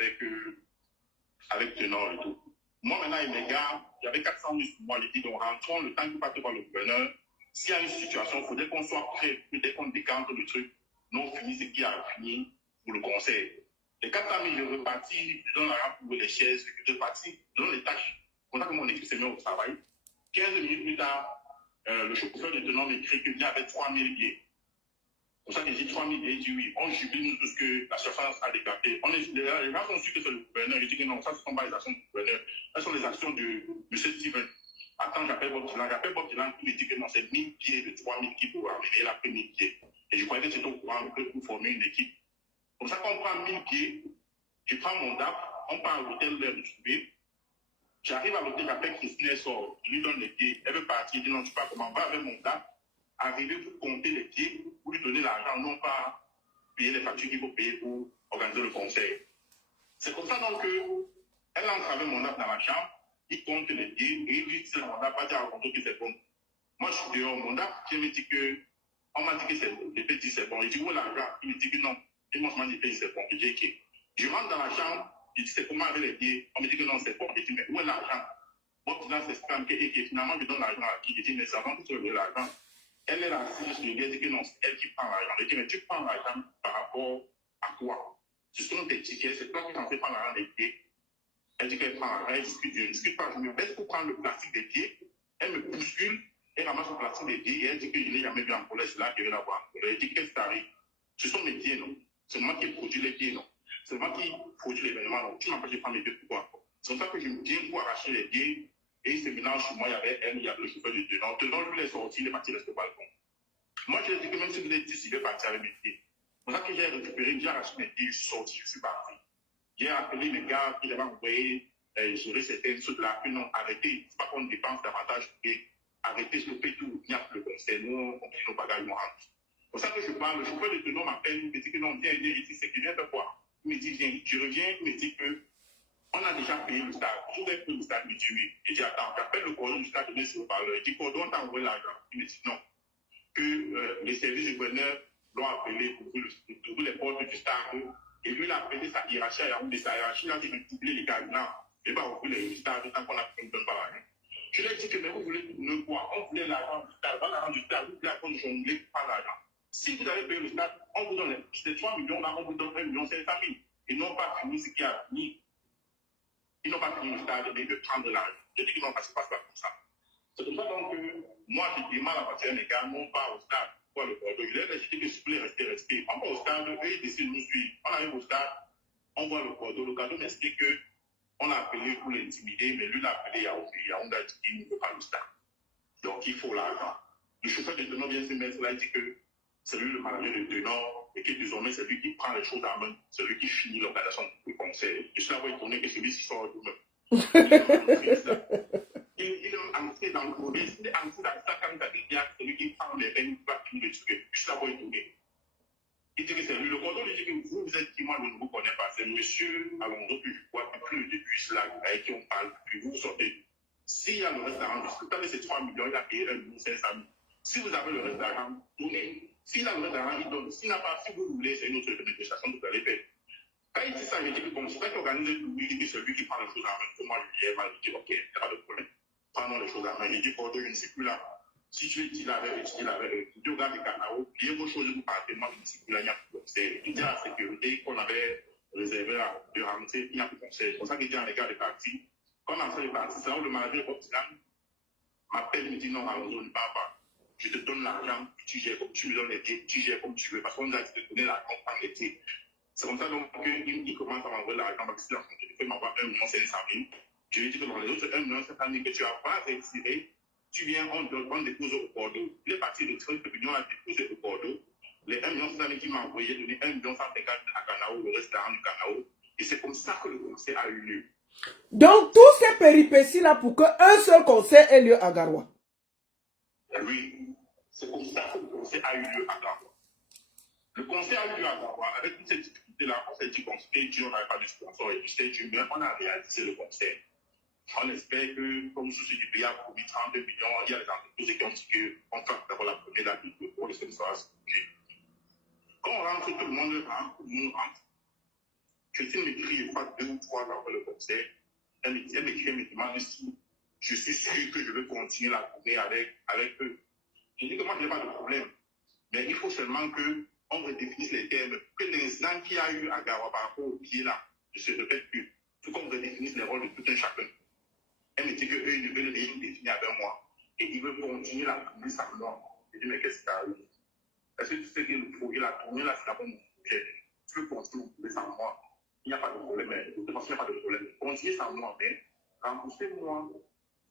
avec Tenor et tout. Moi, maintenant, il me garde, j'avais 400 000 sur moi. Il dit donc, rentrons le temps qu'il parte voir le gouverneur. S'il y a une situation, il faudrait qu'on soit prêt, dès qu'on décante le truc, nous on finit ce qui a fini pour le conseil. Les 400 000, je repartis, je donne l'argent pour les chaises, je repartis, je donne les tâches. On a que mon équipe s'est mise au travail. 15 minutes plus tard, le chauffeur de Tenor m'écrit qu'il y avait 3 000 billets. Pour ça que j'ai dit 3 000 billets, il dit oui. On jubile nous tous que la surface a décapé. Les gens sont sûrs que c'est le gouverneur. Je dis que non, ça ne sont pas les actions du gouverneur. Ce sont les actions de M. Steven. Attends, j'appelle Bob Dylan. J'appelle Bob Dylan qui me dit que non, c'est 1000 pieds de 3000 qui pour amener. Il a pris 1000 pieds. Et je croyais que c'était au courant pour former une équipe. Comme ça, quand on prend 1000 pieds, je prends mon DAP, on part à l'hôtel de retrouver. J'arrive à l'hôtel, j'appelle Christine, elle sort. Je lui donne les pieds. Elle veut partir. Je dis non, tu pars comment? On va avec mon DAP, arriver pour compter les pieds, pour lui donner l'argent, non pas payer les factures qu'il faut payer pour organiser le conseil. C'est comme ça donc qu'elle entre avec mon DAP dans la chambre. Il compte les pieds et il dit c'est mon DAP, pas dire à compter que c'est bon. Moi, je suis dehors, mon DAP, qui me dit que, on m'a dit que c'est bon. Je lui dis c'est bon. Il dit où est l'argent? Il me dit que non. Et moi, je m'en dis c'est bon. Je dis ok. Je rentre dans la chambre, je dis c'est comment avec les pieds? On me dit que non, c'est bon. Je dis mais où est l'argent? Bon, finalement, c'est scam que finalement, je donne l'argent à qui? Je dis mais c'est avant que tu aies l'argent. Elle est là, si je lui dis que non, c'est elle qui prend l'argent. Je dis mais tu prends l'argent par rapport à quoi? Ce sont tes tickets, c'est toi qui t'en fais prendre l'argent des pieds. Elle dit qu'elle prend l'argent, elle discute, je ne discute pas, je me baisse pour prendre le plastique des pieds. Elle me bouscule. Elle ramasse le plastique des pieds et elle dit que je n'ai jamais vu en colère, c'est là qu'elle veut l'avoir. Elle dit qu'est-ce qui t'arrive? Ce sont mes pieds, non? C'est moi qui produis les pieds, non? C'est moi qui produis l'événement, non? Tu m'as pas dit de prendre mes pieds, pourquoi? C'est comme ça que je me viens pour arracher les pieds et il se mélange sur moi, il y avait elle, il y avait le chauffeur de Tenor. Tenor, lui, il est sorti, il est parti sur le balcon. Moi, je lui ai dit que même si vous êtes 10, il est parti avec mes pieds. C'est pour ça que j'ai récupéré, j'ai arraché mes pieds, je suis sorti, je suis parti. J'ai appelé mes gars qui avaient envoyé gérer certains trucs là, que non, arrêtez, c'est pas qu'on dépense davantage, et arrêtez, stoppez tout, il y a le conseil, nous, on continue nos bagages, nous rentre. C'est pour ça que je parle, le chauffeur de Tenor m'appelle, il me dit que non, viens, ici, c'est qu'il vient faire quoi? Il me dit, viens, je reviens, il me dit que on a déjà payé le stade, je vais payer le stade, il me dit oui. Il dit, attends, j'appelle le cordon du stade, je vais sur le parleur, il dit, cordon, t'as envoyé l'argent. Il me dit non. que les services du gouverneur l'ont appelé pour ouvrir les portes du stade. Et lui, il a appelé sa hiérarchie à Yaoundé. Sa hiérarchie, il a dit de doubler les carburants. Il va ouvrir les stades tant qu'on a pris une par l'argent. Je lui ai dit que mais vous voulez ne quoi? On voulait l'argent du stade. Dans l'argent du stade, vous voulez apprendre jongler par l'argent. Si vous avez payé le stade, on vous donne les 3 millions là, on vous donne 1 million 500 000. Ils n'ont pas fini ce qui a fini. Ils n'ont pas fini le stade, mais ils veulent prendre l'argent. Je dis que non, ça ne passe pas comme ça. C'est pour ça donc que moi, je demande à partir des gars, non pas au stade, pour le Bordeaux. Il a dit que je voulais rester. On va au stade, eux, ils décident de nous suivre. On arrive au stade, on voit le Bordeaux. Le cadeau m'explique qu'on a appelé pour l'intimider, mais lui, il a appelé Yaoundé, il ne veut pas le stade. Donc, il faut l'argent. Le chauffeur de tenor vient se mettre là, il dit que c'est lui le manager de tenor et que désormais, c'est lui qui prend les choses en main, c'est lui qui finit l'organisation du concert. Je suis là pour étonner que celui-ci sort de même. Il est entré dans le projet, il est entré dans le stade quand il y a celui qui prend les règles, qui va finir le truc. Je suis là pour étonner. Il dit que c'est lui. Le cordon lui dit que vous êtes qui, moi, je ne vous connais pas. C'est monsieur Alonso que je vois depuis le début, là, avec qui on parle, puis vous sortez. S'il y a le reste d'argent, si vous avez ces 3 millions, il a payé 1 million 500 000. Si vous avez le reste d'argent, donnez. S'il a le reste d'argent, il donne. S'il n'a pas, si vous voulez, c'est une autre négociation que vous allez faire. Quand il dit ça, je dis que bon, c'est vrai qu'organiser tout, il dit que c'est lui qui prend les choses en main. Que moi, je lui ai mal dit, ok, il n'y a pas de problème. Prenons les choses en main. Il dit, Bordeaux, je ne suis plus là. Si je dis l'avais dit au gars du Canao, il y a vos choses, vous partez, moi, je ne suis plus là, il n'y a plus de conseil. Il dit à la sécurité qu'on avait réservé là, de rentrer, il n'y a plus de conseil. C'est pour ça qu'il dit à les gars de parti, quand on a fait les partis, c'est là où le manager Optilam m'appelle, il me dit non, Alonso, ne parle pas. Je te donne l'argent, tu gères comme tu me donnes les billets, tu gères comme tu veux, parce qu'on a dit de donner l'argent en été. C'est comme ça donc qu'il commence à m'envoyer l'argent, parce que il m'envoie 1 million 500 000. Je lui dis que dans les autres 1 million 500 000 que tu n'as pas retiré, tu viens, on dépose au Bordeaux. Il est parti de 30 millions, on a déposé au Bordeaux. Les 1 million 500 000 qu'il m'a envoyé, donné 1 million 150 000 à Canao, le restaurant du Canao. Et c'est comme ça que le concert a eu lieu. Donc, tous ces péripéties-là pour qu'un seul concert ait lieu à Garoua. Oui, c'est comme ça que le concert a eu lieu à Garoua. Le concert a eu lieu à Garoua. Avec toutes ces difficultés-là, on s'est dit qu'on s'était dit, on n'avait pas de sponsor et tout ça, mais on a réalisé le concert. On espère que, comme souci du pays a promis 32 millions, il y a des entreprises qui ont dit qu'on tente d'avoir la première date pour le sponsor. Quand on rentre, tout le monde rentre. Christine m'écrit, je crois, 2 ou 3 ans après le concert. Elle m'écrit, elle me demande si je suis sûr que je veux continuer la tournée avec eux. Je dis que moi, je n'ai pas de problème. Mais il faut seulement qu'on redéfinisse les termes. Que l'incident qu'il y a eu à Garoua par rapport au pied là, je ne se répète plus. Il faut qu'on redéfinisse les rôles de tout un chacun. Elle me dit qu'eux, ils ne veulent rien définir avec moi. Et ils veulent continuer la tournée sans moi. Je dis, mais qu'est-ce que ça arrive? Est-ce que tu sais que le projet, la tournée là, c'est d'abord mon projet. Tu veux continuer la tournée sans moi? Il n'y a pas de problème. De toute façon, il n'y a pas de problème. Continuez sans moi, mais remboursez-moi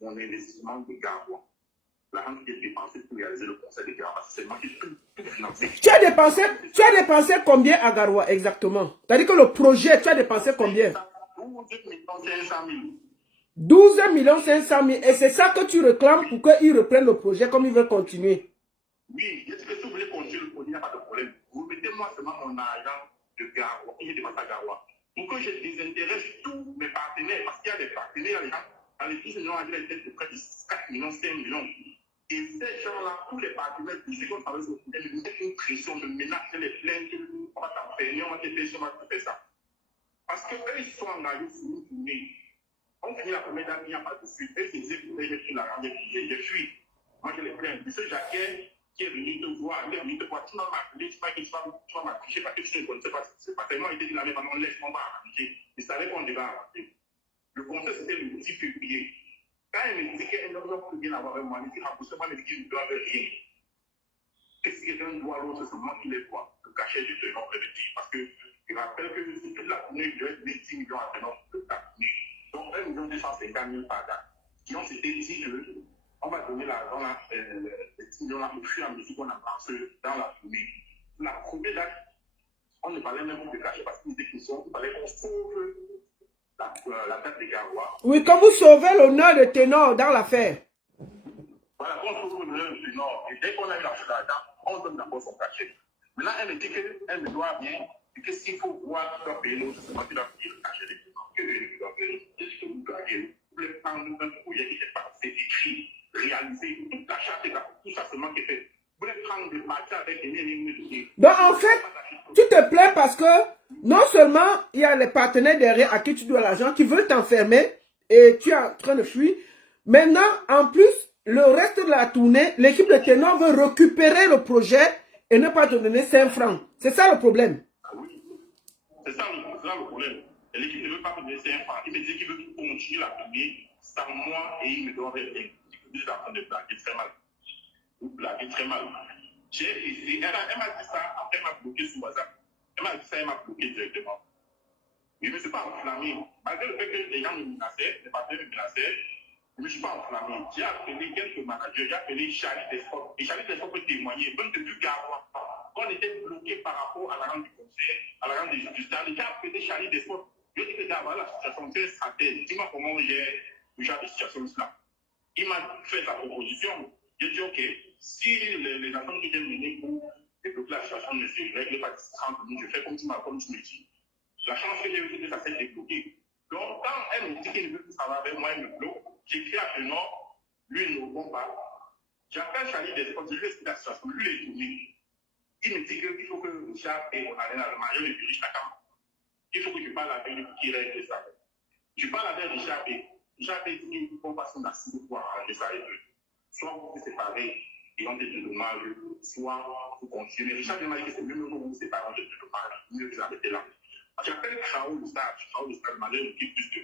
mon investissement de Garoua. L'argent qui est dépensé pour réaliser le concert de Garoua, c'est moi qui ai tout financé. Tu as dépensé combien à Garoua exactement? C'est-à-dire que le projet, tu as dépensé combien? 12 500 000. Et c'est ça que tu réclames pour qu'ils reprennent le projet comme ils veulent continuer. Oui, est-ce que si vous voulez continuer le projet, il n'y a pas de problème. Vous mettez-moi seulement mon argent de Garoua, et je dépense à Garoua. Pour que je désintéresse tous mes partenaires, parce qu'il y a des partenaires, les gens, dans les 12 millions, il y a des têtes de près de 4 millions, 5 millions. Et ces gens-là, tous les partenaires, tous ceux qui ont travaillé sur le projet, ils mettent une pression, me menacent, les plaintes, on va t'enfermer, on va te faire ça, on va te faire ça. Parce qu'eux, ils sont engagés sur une tournée. On finit la première date, il n'y a pas de suite. Eux, ils disent, j'ai pris l'argent, j'ai fui. Moi, je les plains. Monsieur Jacquet, qui est venu te voir, il est venu te voir, tu m'as m'appeler, tu vas m'afficher parce que tu ne connaissais pas. C'est pas tellement été dit la même pendant laisse-moi pas afficher. Il savait qu'on devait afficher. Le concert, c'était le 10 février. Quand elle me dit qu'elle ne doit plus rien avoir avec moi, elle me dit, remboursez-moi, elle me dit qu'il ne doit rien. Qu'est-ce que quelqu'un doit à l'autre, c'est moi qui les dois. Le cachet du tenant, elle me dit. Parce que je rappelle que sur toute la tournée, je devais donner 10 millions à tenant toute la tournée. Donc 1 million 250 000 par date. Qui ont s'était dit qu'on va donner l'argent, les 10 millions là, au fur et à mesure qu'on avance dans la tournée. La première date, on ne parlait même pas de cachet parce qu'il était question, il fallait qu'on sauve la date de Garoua. Oui, quand vous sauvez l'honneur de ténor dans l'affaire. Voilà, qu'on sauve l'honneur de ténor. Et dès qu'on a eu l'argent, on donne d'abord son cachet. Maintenant, elle me dit qu'elle me doit bien, et que s'il faut voir qui doit payer l'autre, c'est moi qui dois payer le cachet des ténors. Que je dois payer. Qu'est-ce que vous gagnez? Vous voulez prendre un projet qui est passé, écrit, réalisé, toute la charte, tout ça, c'est moi qui ai fait. Vous voulez prendre Donc, en fait, tu te plains parce que non seulement il y a les partenaires derrière à qui tu dois l'argent qui veulent t'enfermer et tu es en train de fuir. Maintenant, en plus, le reste de la tournée, l'équipe de ténor veut récupérer le projet et ne pas te donner 5 francs. C'est ça le problème. Oui, c'est ça le problème. L'équipe ne veut pas me donner 5 francs. Il me dit qu'il veut continuer la tournée sans moi et il me doit rien. Il est en train de blaguer très mal. Vous blaguez très mal. J'ai essayé. Elle m'a dit ça, après elle m'a bloqué sur WhatsApp. Elle m'a dit ça, elle m'a bloqué directement. Je ne me suis pas enflammé. Malgré le fait que les gens me menaçaient, les partenaires me menaçaient, je ne me suis pas enflammé. J'ai appelé quelques managers, j'ai appelé Charlie Descott. Et Charlie Descott peut témoigner, même depuis Garoua, quand on était bloqué par rapport à la rente du conseil, à la rente des justices, j'ai appelé Charlie Descott. Je lui ai dit que Garoua, la situation, c'est une stratégie. Dis-moi comment j'ai géré cette situation-là. Il m'a fait sa proposition. J'ai dit, OK, si les attentes que j'ai menées pour débloquer la situation ne se règlent pas d'ici 30 minutes, je fais comme tu me dis. La chance que j'ai eue, c'est que ça s'est débloqué. Donc, quand elle me dit qu'elle ne veut plus travailler avec moi, elle me bloque. J'écris à Benoît, lui, il ne répond pas. J'appelle Charlie Descott, je lui explique la situation, lui, il est tourné. Il me dit qu'il faut que Richard et mon allée dans le mariage de Richard Kam. Il faut que je parle avec lui pour qu'il règle ça. Je parle avec Richard et Richard dit qu'il faut passer une assise pour arranger ça et eux. Soit vous vous séparez et on te dommages, soit vous continuez. Richard m'a dit que c'est mieux que vous vous séparez, on te dommage, mieux que vous arrêtez là. J'appelle Kraoul le stade m'a donné plus de.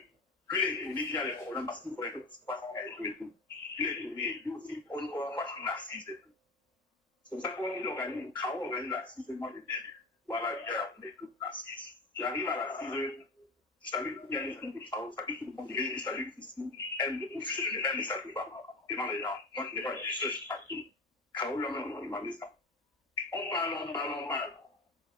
Lui, il est tourné, il a les problèmes parce qu'il faudrait que tout se passe et tout. Il est tourné, lui aussi, on va faire une assise et tout. C'est comme ça qu'on organise, Kraoul organise l'assise et moi je dis, voilà, il y a l'assise. J'arrive à l'assise, je salue, il y a des trucs de Kraoul, je salue tout le monde, je salue ici, elle ne salue pas devant les gens. Moi, je n'ai pas de recherche partout. Kraoul, là-même, il m'a dit ça. On parle.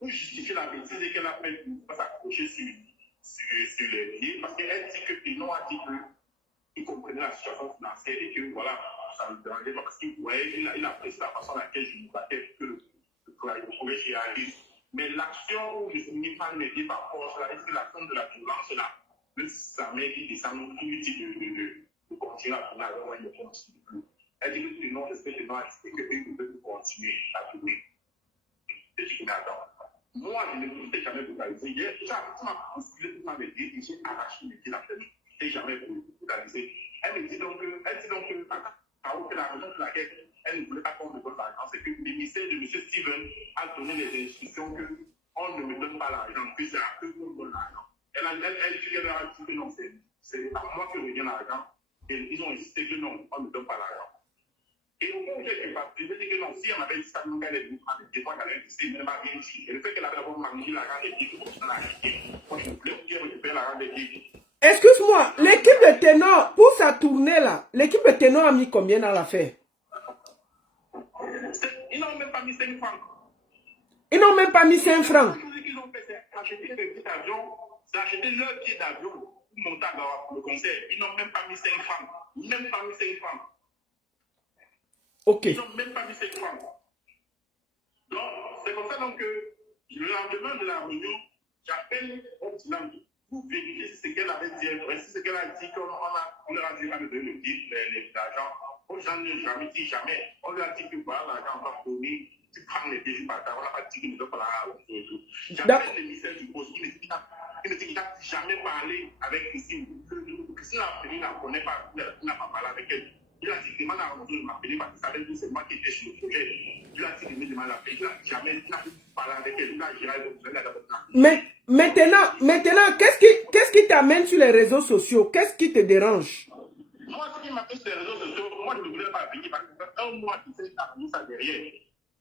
Pour justifier la bêtise qu'elle a faite pour s'accrocher sur les pieds, parce qu'elle dit que Pénon a dit qu'il comprenait la situation financière et que voilà, ça ne me dérangeait pas parce qu'il voyait, il apprécie la façon dans laquelle je me battais que le projet réalise. Mais l'action où je finis par m'aider par force, c'est l'action de la violence là. Même si sa mère qui descend, qui lui dit de continuer à tourner avec moi, il ne continue plus. Elle dit que Pénon respecte Pénon et que Pénon peut continuer à tourner. Je dis que mais attends. Moi, je ne me suis jamais brutalisé. Tu m'as bousculé pour m'aider et j'ai arraché mes pieds la tête. Je n'ai jamais brutalisé. Elle me dit donc que, la raison pour laquelle elle ne voulait pas qu'on me donne l'argent, c'est que l'émissaire de M. Steven a donné les instructions qu'on ne me donne pas l'argent, que c'est à eux qu'on donne l'argent. Elle dit qu'elle a dit que non, c'est à moi que revient l'argent. Et ils ont insisté que non, on ne donne pas l'argent. Et au moment où j'ai parti, je dis que non, si on avait dit ça, nous, elle est venue prendre des fois qu'elle avait dit, elle m'a bien dit. Et le fait qu'elle avait d'abord mangé l'argent des guides, on a arrêté. Moi, je voulais dire, je paye l'argent des guides. Excuse-moi, l'équipe de ténor, pour sa tournée là, l'équipe de ténor a mis combien dans l'affaire? Ils n'ont même pas mis 5 francs. Ils n'ont même pas mis 5 francs. Ce qu'ils ont fait, c'est acheter des billets d'avion, c'est acheter leur billet d'avion pour monter à le concert. Ils n'ont même pas mis 5 francs. Même pas mis 5 francs. Ok. Ils n'ont même pas mis 5 francs. Donc, c'est comme ça donc, que le lendemain de la réunion, j'appelle Optinam pour vérifier si ce qu'elle avait dit, si ce qu'elle a dit qu'on leur a dit à me donner l'argent. Aux gens ne jamais dit jamais. On lui a dit que voilà, l'argent va donner, tu prends les billets par terre. On n'a pas dit qu'il ne doit pas l'argent. J'appelle l'émissaire du poste, il me dit qu'il n'a jamais parlé avec Christine. Christine ne la connaît pas, il n'a pas parlé avec elle. Il a dit qu'il m'a appelé parce qu'il savait que c'est moi qui étais sur le projet. Il a dit qu'il m'a appelé, il n'a jamais parlé avec elle. Il a géré le projet. Mais maintenant, qu'est-ce qui t'amène sur les réseaux sociaux? Qu'est-ce qui te dérange? Moi, ce qui m'amène sur les réseaux sociaux, moi, je ne voulais pas venir parce que ça fait un mois qu'il s'est amené ça derrière.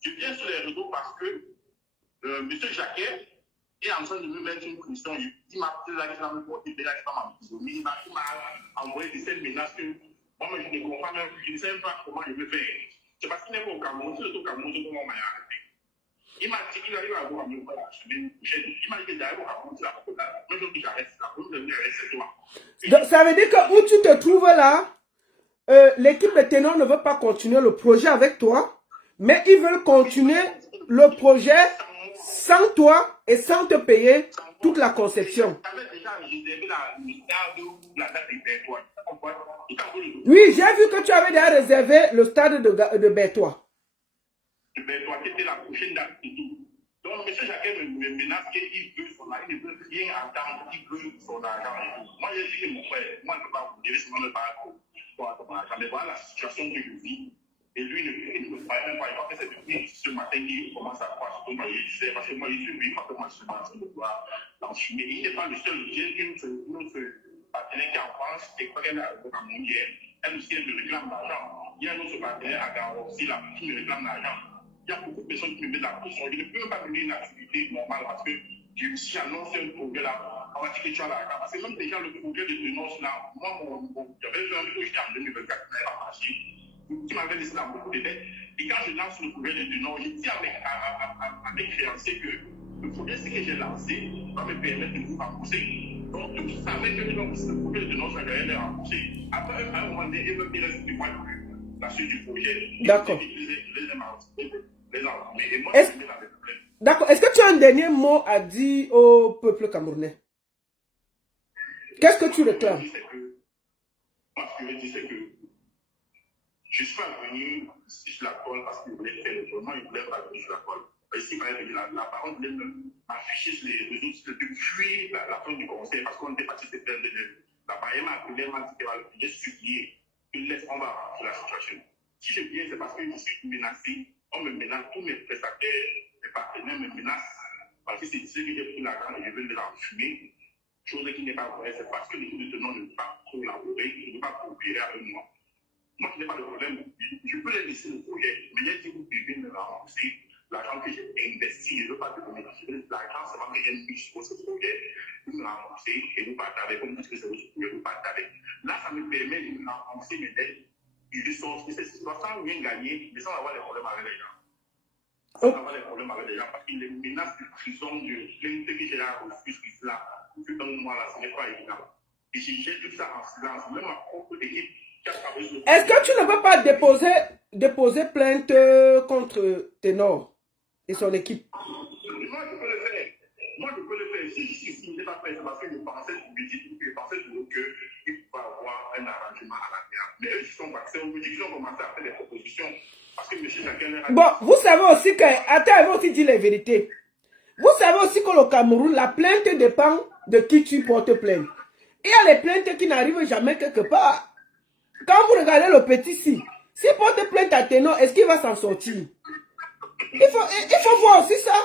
Je viens sur les réseaux parce que M. Jacquet est en train de me mettre une pression. Il m'a dit là qu'il va me porter, il m'a envoyé des scènes menaces que moi, je ne comprends même plus. Je ne sais même pas comment je vais faire. C'est parce qu'il n'est pas au Cameroun. Si je suis au Cameroun, c'est comment on m'a arrêté. Il m'a dit qu'il arrive à avoir un peu la semaine prochaine. Il m'a dit qu'il arrive au Cameroun, c'est la faute là. Moi, je dis que j'arrête là. Vous devez rester toi. Donc, ça veut dire que où tu te trouves là, l'équipe de ténor ne veut pas continuer le projet avec toi, mais ils veulent continuer le projet sans toi et sans te payer toute la conception. J'avais déjà réservé le stade ou la date des Bertois. Oui, j'ai vu que tu avais déjà réservé le stade de Bertois. je vais toi, qui était la prochaine date et tout. Donc, M. Jacquet me menace qu'il veut son argent, il ne veut rien entendre, il veut son argent et tout. Moi, j'ai dit que mon frère, moi, je ne peux pas vous dire, sinon, je ne peux pas pour argent. Mais voilà la situation que je vis. Et lui, il ne me croyait même pas. Il fait depuis ce matin qu'il commence à croire ce que moi je disais. Parce que moi, je lui, parce que moi, je suis en train de voir l'enfumer. Il n'est pas le seul. J'ai une autre partenaire qui est en France, et quand elle est arrivée à mon hier, elle aussi, elle me réclame l'argent. Il y a un autre partenaire à Garo aussi, là, qui me réclame l'argent. Il y a beaucoup de personnes qui me mettent la pression. Je ne peux même pas mener une activité normale parce que j'ai aussi annoncé un projet là. On va dire que tu as l'argent. Parce que même déjà, le projet de dénonce là, moi, j'avais fait un projet en 2024 qui n'avait pas marché, qui m'avait laissé dans beaucoup de dettes. Et quand je lance le projet de dénonce, je dis à mes créanciers que le projet, c'est que j'ai lancé, va me permettre de vous rembourser. Donc, tout ça, avec le projet de dénonce, j'allais les rembourser. Après, à un moment donné, il me reste du mois la suite du projet. D'accord. Est-ce D'accord. Est-ce que tu as un dernier mot à dire au peuple camerounais? Qu'est-ce que tu réclames? Moi, ce que je dis, c'est que je suis pas venu sur la colle parce qu'il voulait faire le tournoi, il voulait pas venir sur la colle. Ici, il fallait venir la parole voulait m'afficher sur les réseaux sociaux depuis la fin du conseil parce qu'on était parti de faire la barrière m'a appelé, m'a dit que j'ai supplié, on va arranger la situation. Si je viens, c'est parce que je suis menacé. On me menace, tous mes prestataires, mes partenaires me menacent parce que c'est ceux que j'ai pris l'argent et je veux les enfumer. Chose qui n'est pas vraie, c'est parce que les détenants ne veulent pas collaborer, ne veulent pas coopérer avec moi. Moi, je n'ai pas de problème. Je peux les laisser le projet, mais j'ai dit que vous devez me rembourser l'argent que j'ai investi. Je ne veux pas te donner l'argent, c'est moi que j'ai mis sur ce projet. Vous me rembourser et vous partez avec. Comme vous dites que c'est votre projet, vous partez avec. Là, ça me permet de me rembourser mes dettes. Et je sens que c'est sans rien gagner, mais sans avoir des problèmes avec les gens. Sans avoir des problèmes avec les gens, parce qu'il les menace de prison, de plainte que j'ai reçu jusque-là. Que dans le mois là, ce n'est pas évident. Et j'ai tout ça en silence, même ma propre équipe. Est-ce que tu ne peux pas déposer plainte contre Ténor et son équipe? Moi, je peux le faire. Moi, je peux le faire. Si je n'ai pas fait, c'est parce que je pensais toujours qu'il faut avoir un arrangement à la terre. Mais eux, ils sont passés au budget, ils ont commencé à faire des propositions. Parce que M. Jacquel... Bon, vous savez aussi que... Attends, elle va aussi dire la vérité. Vous savez aussi que le Cameroun, la plainte dépend de qui tu portes plainte. Il y a les plaintes qui n'arrivent jamais quelque part. Quand vous regardez le petit s'il porte plainte à Ténor, est-ce qu'il va s'en sortir? Il faut voir aussi ça.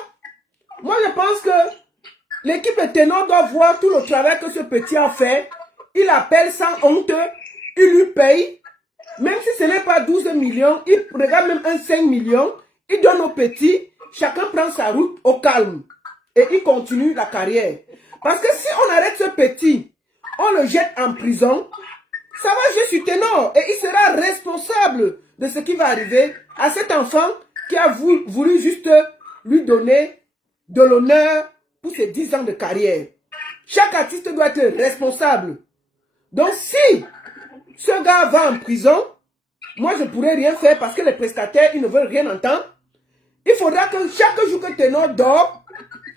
Moi, je pense que l'équipe de Ténor doit voir tout le travail que ce petit a fait. Il appelle sans honte, il lui paye. Même si ce n'est pas 12 millions, il regarde même un 5 millions, il donne au petit, chacun prend sa route au calme. Et il continue la carrière. Parce que si on arrête ce petit, on le jette en prison, ça va jouer sur Ténor. Et il sera responsable de ce qui va arriver à cet enfant qui a voulu juste lui donner de l'honneur pour ses 10 ans de carrière. Chaque artiste doit être responsable. Donc si ce gars va en prison, moi je ne pourrais rien faire parce que les prestataires, ils ne veulent rien entendre. Il faudra que chaque jour que Ténor dort,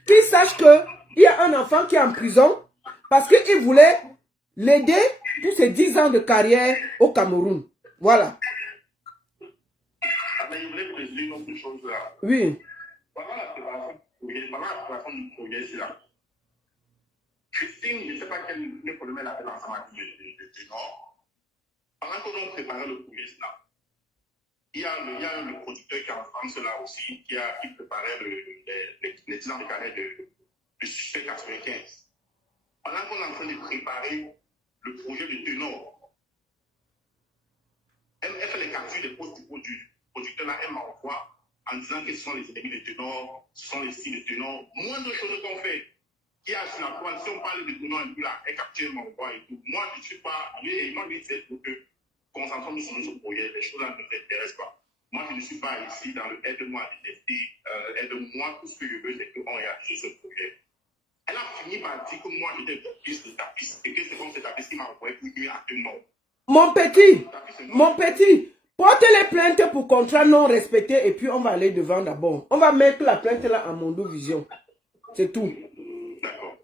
qu'il sache qu'il y a un enfant qui est en prison parce qu'il voulait l'aider pour ses 10 ans de carrière au Cameroun. Voilà. Mais je voulais préciser une autre chose là. Oui. Pendant la préparation du projet, c'est là. Christine, je ne sais pas quel problème elle avait dans sa matière de Ténor. Pendant que l'on préparait le projet, là, il y a le producteur qui est en France là aussi, qui préparait les 10 ans de carrière de Suspect 95. Pendant qu'on est en train de préparer le projet de Ténor, elle fait les captures des postes du producteur là, elle m'envoie en disant que ce sont les ennemis de Ténor, ce sont les styles de Ténor. Moindre chose qu'on fait, qui a sur la toile, si on parle de Ténor un peu là, elle capture m'envoie et tout. Moi, je ne suis pas, lui, moi, lui, c'est pour que concentrons-nous sur notre projet, les choses là ne m'intéressent pas. Moi, je ne suis pas ici dans le aide-moi à détester, aide-moi, tout ce que je veux, c'est qu'on réalise ce projet. Elle a fini par dire que moi, j'étais de tapiste, et que c'est comme cette tapiste qui m'a envoyé pour lui actuellement. Mon petit, porte les plaintes pour contrat non respecté et puis on va aller devant d'abord. On va mettre la plainte là en Mondovision. C'est tout. D'accord.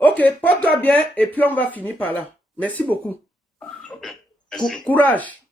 Ok, porte-toi bien et puis on va finir par là. Merci beaucoup. Okay. Merci. Courage.